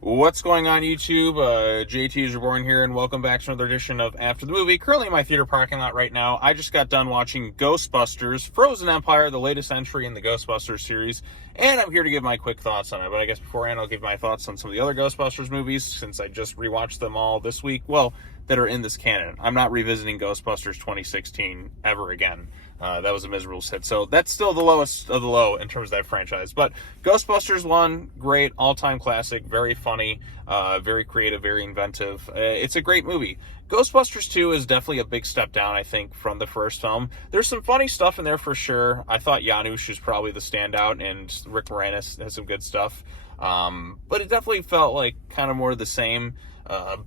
What's going on, YouTube? JT is reborn here, and welcome back to another edition of After the Movie. Currently in my theater parking lot right now. I just got done watching Ghostbusters Frozen Empire, the latest entry in the Ghostbusters series, and I'm here to give my quick thoughts on it. But I guess beforehand, I'll give my thoughts on some of the other Ghostbusters movies, since I just rewatched them all this week, that are in this canon. I'm not revisiting Ghostbusters 2016 ever again. That was a miserable hit. So that's still the lowest of the low in terms of that franchise. But Ghostbusters 1, great, all-time classic, very funny, very creative, very inventive. It's a great movie. Ghostbusters 2 is definitely a big step down, I think, from the first film. There's some funny stuff in there for sure. I thought Janusz was probably the standout, and Rick Moranis has some good stuff. But it definitely felt like kind of more of the same.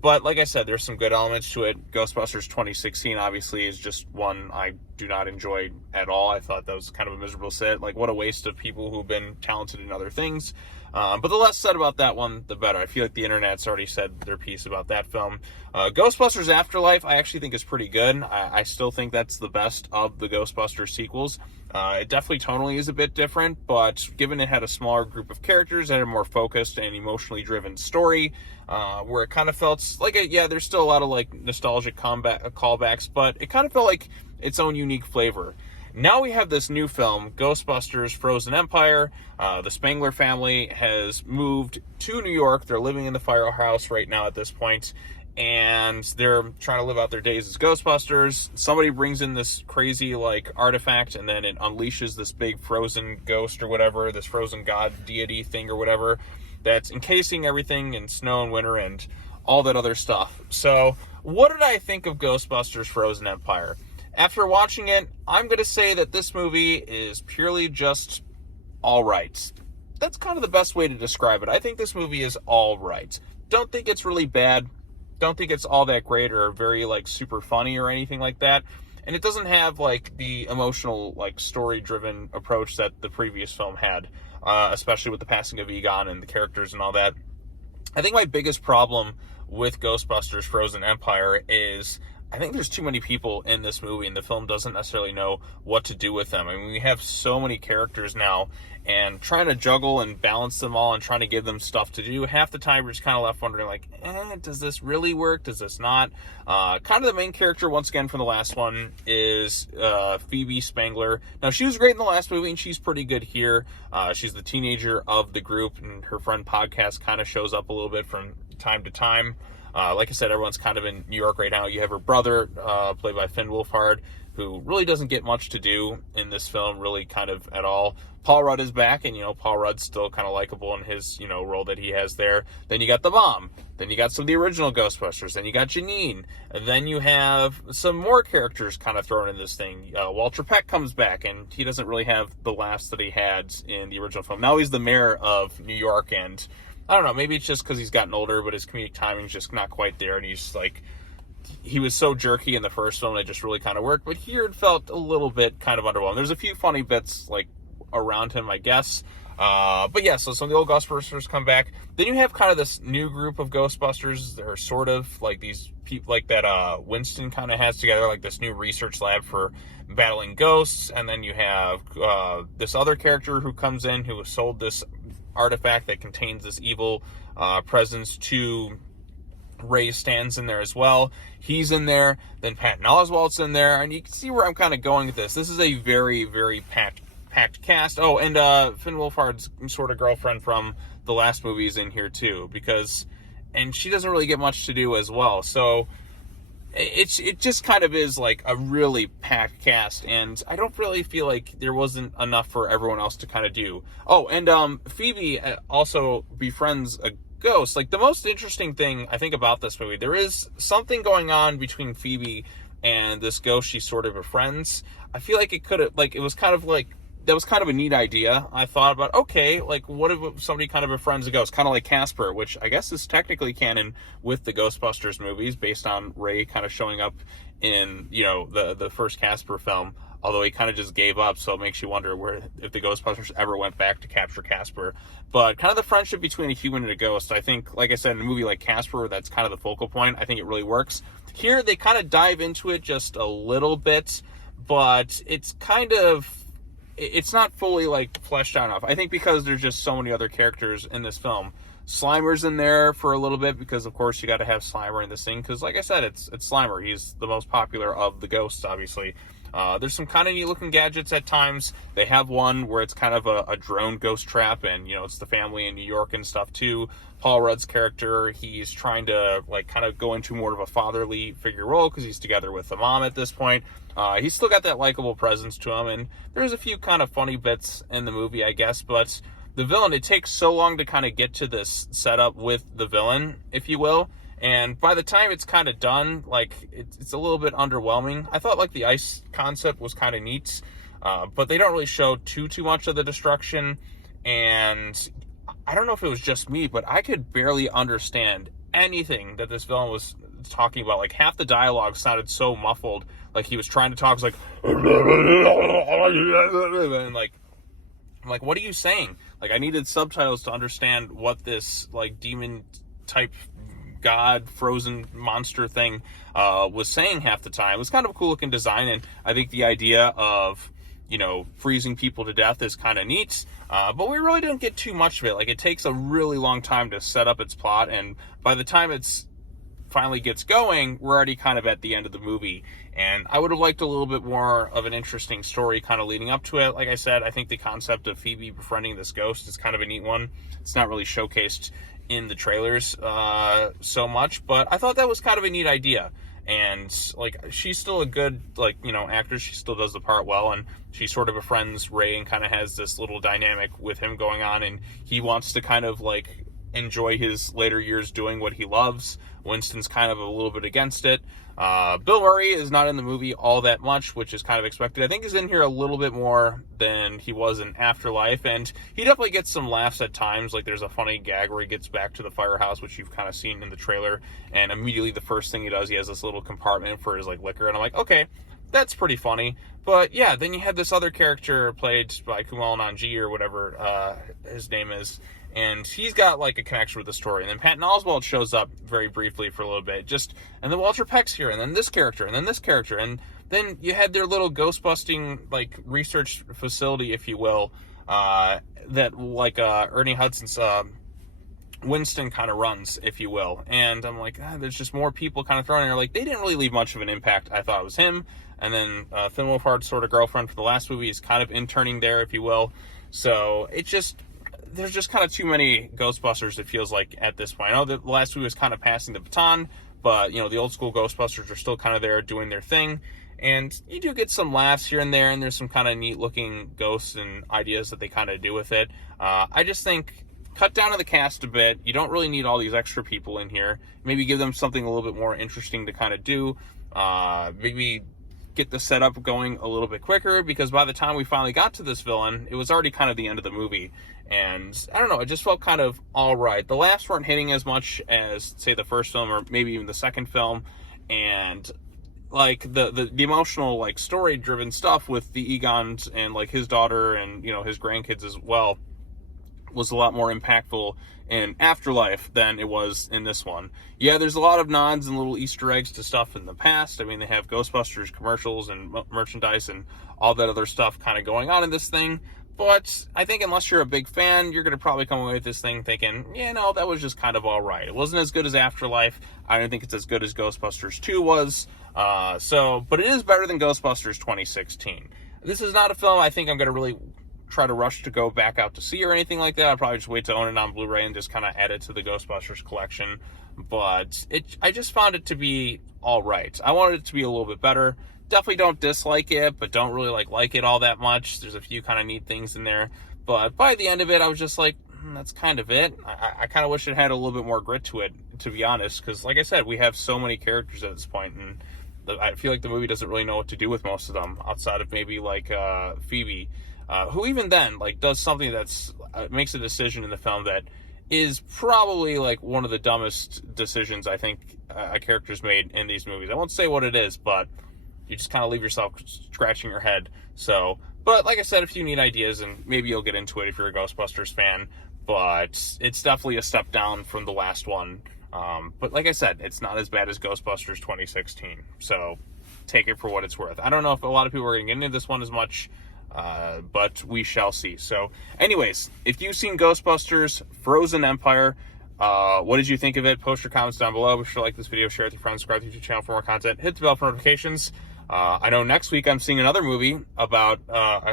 But like I said, there's some good elements to it. Ghostbusters 2016 obviously is just one I do not enjoy at all. I thought that was kind of a miserable set. Like, what a waste of people who've been talented in other things. But the less said about that one, the better. I feel like the internet's already said their piece about that film. Ghostbusters Afterlife, I actually think is pretty good. I still think that's the best of the Ghostbusters sequels. It definitely tonally is a bit different, but given it had a smaller group of characters, it had a more focused and emotionally driven story, where it kind of felt like, there's still a lot of like nostalgic callbacks, but it kind of felt like its own unique flavor. Now we have this new film, Ghostbusters Frozen Empire. The Spengler family has moved to New York. They're living in the firehouse right now at this point, and they're trying to live out their days as Ghostbusters. Somebody brings in this crazy like artifact, and then it unleashes this big frozen ghost or whatever, this frozen god deity thing or whatever, that's encasing everything in snow and winter and all that other stuff. So what did I think of Ghostbusters Frozen Empire? After watching it, I'm going to say that this movie is purely just all right. That's kind of the best way to describe it. I think this movie is all right. Don't think it's really bad. Don't think it's all that great or very like super funny or anything like that. And it doesn't have like the emotional like story-driven approach that the previous film had, especially with the passing of Egon and the characters and all that. I think my biggest problem with Ghostbusters Frozen Empire is I think there's too many people in this movie, and the film doesn't necessarily know what to do with them. I mean, we have so many characters now, and trying to juggle and balance them all and trying to give them stuff to do, half the time we're just kind of left wondering, like, does this really work? Does this not? Kind of the main character, once again, from the last one is Phoebe Spengler. Now, she was great in the last movie, and she's pretty good here. She's the teenager of the group, and her friend Podcast kind of shows up a little bit from time to time. Like I said, everyone's kind of in New York right now. You have her brother, played by Finn Wolfhard, who really doesn't get much to do in this film, really kind of at all. Paul Rudd is back, and, Paul Rudd's still kind of likable in his, role that he has there. Then you got the mom. Then you got some of the original Ghostbusters. Then you got Janine. And then you have some more characters kind of thrown in this thing. Walter Peck comes back, and he doesn't really have the laughs that he had in the original film. Now he's the mayor of New York, and I don't know, maybe it's just because he's gotten older, but his comedic timing's just not quite there, and he's like, he was so jerky in the first film, and it just really kind of worked, but here it felt a little bit kind of underwhelming. There's a few funny bits, like, around him, I guess, but yeah, so some of the old Ghostbusters come back. Then you have kind of this new group of Ghostbusters. They're sort of like these people, like that Winston kind of has together, like this new research lab for battling ghosts, and then you have this other character who comes in, who was sold this artifact that contains this evil presence to Ray Stan's in there as well. He's in there. Then Patton Oswalt's in there, and you can see where I'm kind of going with this. This is a very, very packed cast. Oh, and Finn Wolfhard's sort of girlfriend from the last movie is in here too, and she doesn't really get much to do as well. So it just kind of is like a really packed cast, and I don't really feel like there wasn't enough for everyone else to kind of do. Oh, and Phoebe also befriends a ghost. Like, the most interesting thing I think about this movie, there is something going on between Phoebe and this ghost she sort of befriends. I feel like it was kind of like, that was kind of a neat idea. I thought about, okay, like, what if somebody kind of befriends a ghost? Kind of like Casper, which I guess is technically canon with the Ghostbusters movies, based on Ray kind of showing up in, the first Casper film, although he kind of just gave up, so it makes you wonder if the Ghostbusters ever went back to capture Casper. But kind of the friendship between a human and a ghost, I think, like I said, in a movie like Casper, that's kind of the focal point. I think it really works. Here, they kind of dive into it just a little bit, but it's kind of it's not fully like fleshed out enough. I think because there's just so many other characters in this film. Slimer's in there for a little bit because, of course, you got to have Slimer in this thing. Because, like I said, it's Slimer. He's the most popular of the ghosts, obviously. There's some kind of neat-looking gadgets at times. They have one where it's kind of a drone ghost trap, and, you know, it's the family in New York and stuff, too. Paul Rudd's character, he's trying to, like, kind of go into more of a fatherly figure role because he's together with the mom at this point. He's still got that likable presence to him, and there's a few kind of funny bits in the movie, I guess, but the villain, it takes so long to kind of get to this setup with the villain, if you will. And by the time it's kind of done, like, it's a little bit underwhelming. I thought, like, the ice concept was kind of neat, but they don't really show too much of the destruction. And I don't know if it was just me, but I could barely understand anything that this villain was talking about. Like, half the dialogue sounded so muffled. Like, he was trying to talk, it's like, and, like, I'm like, what are you saying? Like, I needed subtitles to understand what this, like, demon-type god frozen monster thing was saying half the time. It was kind of a cool-looking design, and I think the idea of, you know, freezing people to death is kind of neat, but we really didn't get too much of it. Like, it takes a really long time to set up its plot, and by the time it's finally gets going, we're already kind of at the end of the movie. And I would have liked a little bit more of an interesting story kind of leading up to it. Like I said, I think the concept of Phoebe befriending this ghost is kind of a neat one. It's not really showcased in the trailers so much, but I thought that was kind of a neat idea. And, like, she's still a good, like, you know, actress. She still does the part well, and she sort of befriends Ray and kind of has this little dynamic with him going on, and he wants to kind of, like, enjoy his later years doing what he loves. Winston's kind of a little bit against it. Bill Murray is not in the movie all that much, which is kind of expected. I think he's in here a little bit more than he was in Afterlife, and he definitely gets some laughs at times. Like, there's a funny gag where he gets back to the firehouse, which you've kind of seen in the trailer, and immediately the first thing he does, he has this little compartment for his, like, liquor, and I'm like, okay, that's pretty funny. But yeah, then you had this other character played by Kumail Nanjiani or whatever his name is, and he's got, like, a connection with the story. And then Patton Oswalt shows up very briefly for a little bit. And then Walter Peck's here, and then this character, and then this character. And then you had their little ghost-busting, like, research facility, if you will, that, like, Ernie Hudson's Winston kind of runs, if you will. And I'm like, there's just more people kind of thrown in there. Like, they didn't really leave much of an impact. I thought it was him. And then Finn Wolfhard's sort of girlfriend for the last movie is kind of interning there, if you will. So there's just kind of too many Ghostbusters, it feels like, at this point. I know that the last movie was kind of passing the baton, but, you know, the old school Ghostbusters are still kind of there doing their thing. And you do get some laughs here and there, and there's some kind of neat looking ghosts and ideas that they kind of do with it. I just think, cut down on the cast a bit. You don't really need all these extra people in here. Maybe give them something a little bit more interesting to kind of do. Maybe get the setup going a little bit quicker, because by the time we finally got to this villain, it was already kind of the end of the movie. And I don't know, it just felt kind of all right. The laughs weren't hitting as much as, say, the first film or maybe even the second film. And, like, the emotional, like, story-driven stuff with the Egons and, like, his daughter and, you know, his grandkids as well was a lot more impactful in Afterlife than it was in this one. Yeah, there's a lot of nods and little Easter eggs to stuff in the past. I mean, they have Ghostbusters commercials and merchandise and all that other stuff kind of going on in this thing. But I think unless you're a big fan, you're going to probably come away with this thing thinking, you know, that was just kind of all right. It wasn't as good as Afterlife. I don't think it's as good as Ghostbusters 2 was. But it is better than Ghostbusters 2016. This is not a film I think I'm going to really try to rush to go back out to see or anything like that. I'll probably just wait to own it on Blu-ray and just kind of add it to the Ghostbusters collection. But I just found it to be all right. I wanted it to be a little bit better. Definitely don't dislike it, but don't really like it all that much. There's a few kind of neat things in there. But by the end of it, I was just like, that's kind of it. I kind of wish it had a little bit more grit to it, to be honest. Because like I said, we have so many characters at this point, and I feel like the movie doesn't really know what to do with most of them, outside of maybe like Phoebe, who even then like does something that's makes a decision in the film that is probably like one of the dumbest decisions I think a character's made in these movies. I won't say what it is, but you just kind of leave yourself scratching your head. So, but like I said, a few neat ideas, and maybe you'll get into it if you're a Ghostbusters fan, but it's definitely a step down from the last one. But like I said, it's not as bad as Ghostbusters 2016. So take it for what it's worth. I don't know if a lot of people are going to get into this one as much. But we shall see. So anyways, if you've seen Ghostbusters Frozen Empire, what did you think of it? Post your comments down below. Be sure to like this video, share it with your friends, subscribe to the YouTube channel for more content, hit the bell for notifications. I know next week I'm seeing another movie about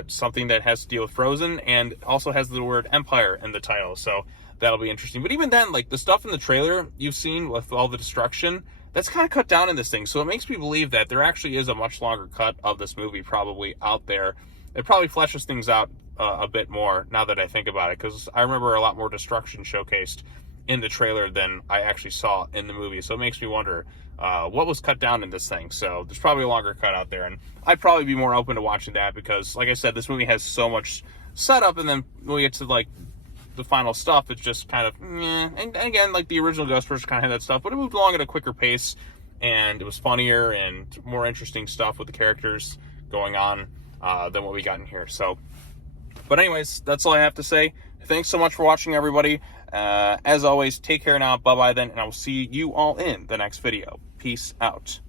something that has to deal with Frozen and also has the word Empire in the title, so that'll be interesting. But even then, like the stuff in the trailer you've seen with all the destruction, that's kind of cut down in this thing, so it makes me believe that there actually is a much longer cut of this movie probably out there. It probably fleshes things out a bit more now that I think about it, because I remember a lot more destruction showcased in the trailer than I actually saw in the movie, so it makes me wonder what was cut down in this thing. So there's probably a longer cut out there, and I'd probably be more open to watching that, because like I said, this movie has so much setup, and then when we get to like the final stuff, it's just kind of and again, like the original Ghostbusters kind of had that stuff, but it moved along at a quicker pace, and it was funnier and more interesting stuff with the characters going on than what we got in here. So, but anyways, that's all I have to say. Thanks so much for watching, everybody. As always, take care now. Bye-bye then, and I will see you all in the next video. Peace out.